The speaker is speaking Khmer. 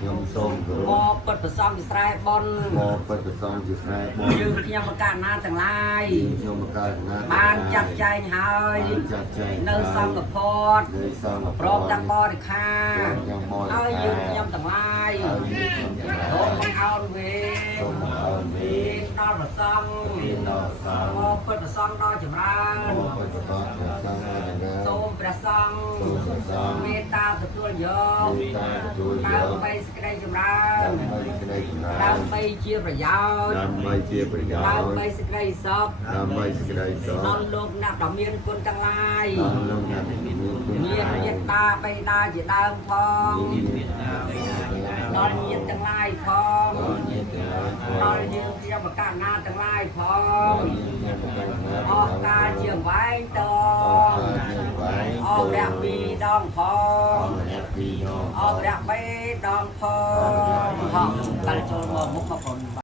ខ្ញុំសូមគោរពមកពិតប្រសងជាស្រែបនមកពិតប្រសងជាស្រែបនយើងខ្ញុំមកកាលណាទាំងឡាយខ្ញុំមកកើតណាបានចាត់ចែងហើយនៅសង្ឃផតព្រមទាំងបរិខាហើយយើងខ្ញុំទាំងឡាយសូមបង្អោនវេដល់ប្រសងមកពិតប្រសងដល់ចម្រើនសូមព្រះសង្ឃមេត្តាទទួលយកដើម្បីសេចក្តីចម្រើនដើម្បីជាប្រយោជន៍ដើម្បីសេចក្តីសុខដល់លោកអ្នកដ៏មានគុណទាំងឡាយមានមេត្តាបិតាជាដើមផងដល់ញាតិទាំងឡាយផងដល់យើងជាបកណាទាំងឡាយផងអស់កាលជាវែងតអស់រយៈ2ដងផងអស់រយៈ3ដងផងហោះតែចូលមកមុខមក